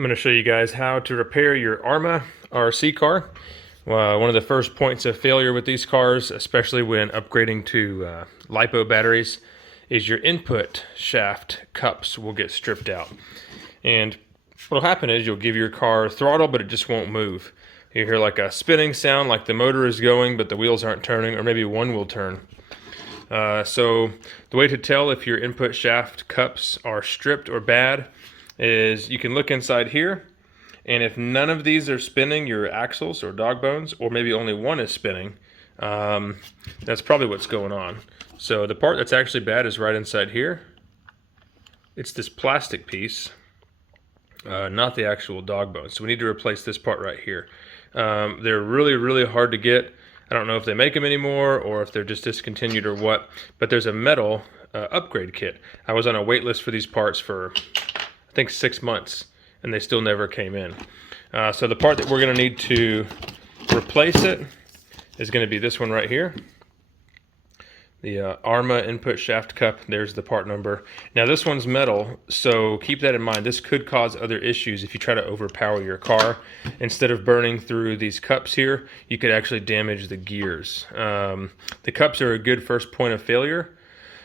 I'm going to show you guys how to repair your ARRMA RC car. One of the first points of failure with these cars, especially when upgrading to LiPo batteries, is your input shaft cups will get stripped out. And what will happen is you'll give your car throttle, but it just won't move. You hear like a spinning sound, like the motor is going, but the wheels aren't turning, or maybe one will turn. So the way to tell if your input shaft cups are stripped or bad is you can look inside here, and if none of these are spinning, your axles or dog bones, or maybe only one is spinning, that's probably what's going on. So the part that's actually bad is right inside here. It's this plastic piece, not the actual dog bone. So we need to replace this part right here. They're really hard to get. I don't know if they make them anymore or if they're just discontinued or what, but there's a metal upgrade kit. I was on a wait list for these parts for I think 6 months, and they still never came in. So the part that we're going to need to replace it is going to be this one right here. The ARRMA input shaft cup. There's the part number. Now this one's metal, so keep that in mind. This could cause other issues if you try to overpower your car. Instead of burning through these cups here, you could actually damage the gears. The cups are a good first point of failure,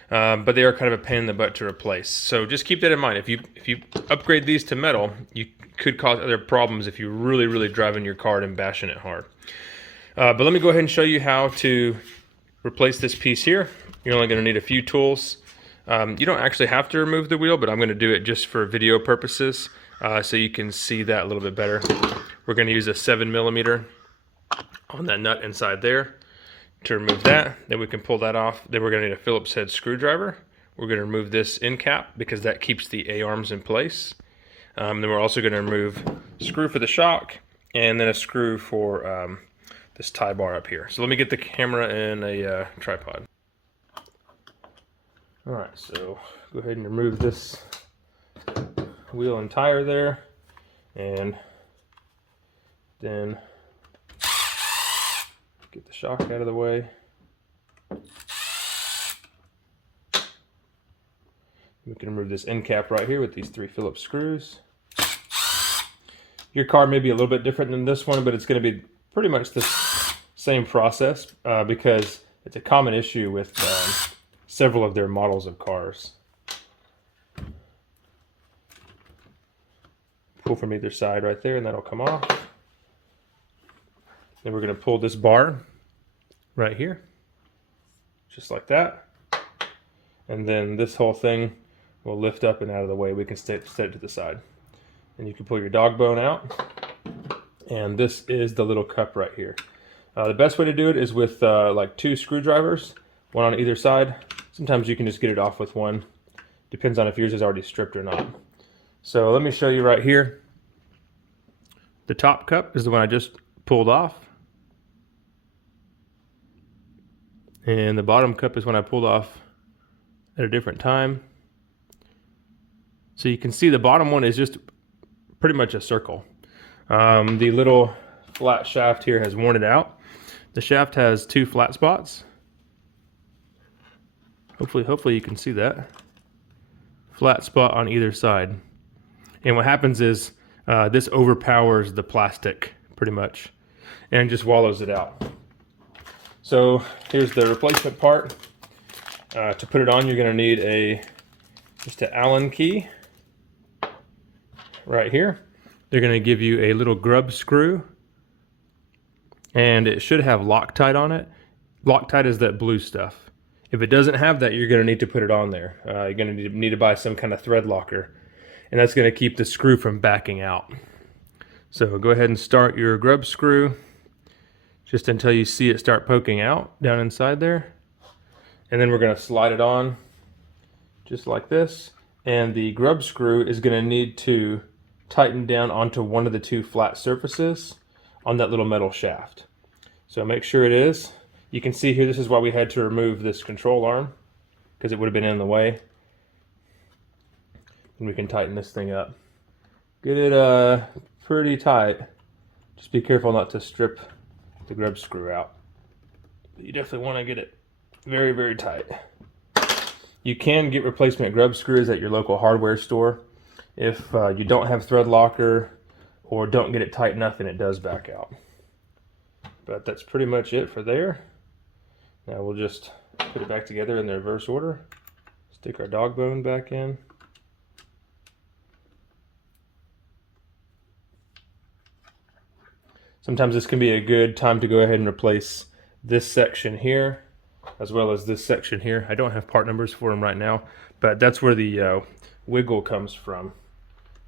but they are kind of a pain in the butt to replace. So just keep that in mind. If you upgrade these to metal, you could cause other problems if you're really driving your car and bashing it hard. But let me go ahead and show you how to replace this piece here. You're only going to need a few tools. You don't actually have to remove the wheel, but I'm going to do it just for video purposes, so you can see that a little bit better. We're going to use a 7mm on that nut inside there to remove that. Then we can pull that off. Then we're going to need a Phillips head screwdriver. We're going to remove this end cap because that keeps the A-arms in place. Then we're also going to remove a screw for the shock and then a screw for this tie bar up here. So let me get the camera in a tripod. All right, so go ahead and remove this wheel and tire there, and then get the shock out of the way. We can remove this end cap right here with these 3 Phillips screws. Your car may be a little bit different than this one, but it's going to be pretty much the same process because it's a common issue with several of their models of cars. Pull from either side right there, and that'll come off. Then we're going to pull this bar right here, just like that. And then this whole thing will lift up and out of the way. We can set it to the side. And you can pull your dog bone out. And this is the little cup right here. The best way to do it is with like 2 screwdrivers, one on either side. Sometimes you can just get it off with one. Depends on if yours is already stripped or not. So let me show you right here. The top cup is the one I just pulled off. And the bottom cup is one I pulled off at a different time. So you can see the bottom one is just pretty much a circle. The little flat shaft here has worn it out. The shaft has 2 flat spots. Hopefully you can see that. Flat spot on either side. And what happens is this overpowers the plastic pretty much and just wallows it out. So here's the replacement part. To put it on, you're going to need just an Allen key right here. They're going to give you a little grub screw, and it should have Loctite on it. Loctite is that blue stuff. If it doesn't have that, you're going to need to put it on there. You're going to need to buy some kind of thread locker, and that's going to keep the screw from backing out. So go ahead and start your grub screw just until you see it start poking out down inside there. And then we're going to slide it on just like this. And the grub screw is going to need to tighten down onto one of the 2 flat surfaces on that little metal shaft. So make sure it is. You can see here, this is why we had to remove this control arm, because it would have been in the way. And we can tighten this thing up. Get it pretty tight. Just be careful not to strip the grub screw out. But you definitely want to get it very tight. You can get replacement grub screws at your local hardware store. if you don't have thread locker or don't get it tight enough and it does back out. But that's pretty much it for there. Now we'll just put it back together in the reverse order. Stick our dog bone back in. Sometimes this can be a good time to go ahead and replace this section here as well as this section here. I don't have part numbers for them right now, but that's where the wiggle comes from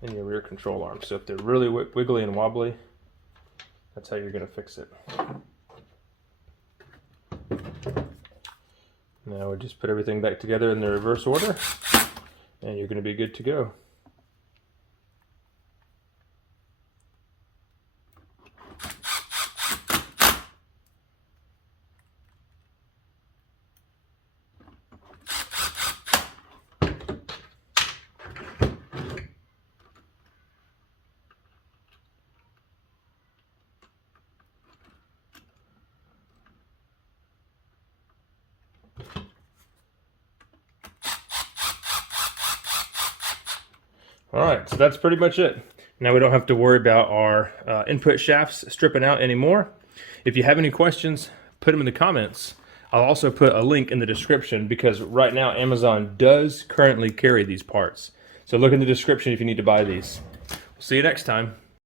in your rear control arm. So if they're really wiggly and wobbly, that's how you're going to fix it. Now we just put everything back together in the reverse order and you're going to be good to go. Alright, so that's pretty much it. Now we don't have to worry about our input shafts stripping out anymore. If you have any questions, put them in the comments. I'll also put a link in the description because right now Amazon does currently carry these parts. So look in the description if you need to buy these. We'll see you next time.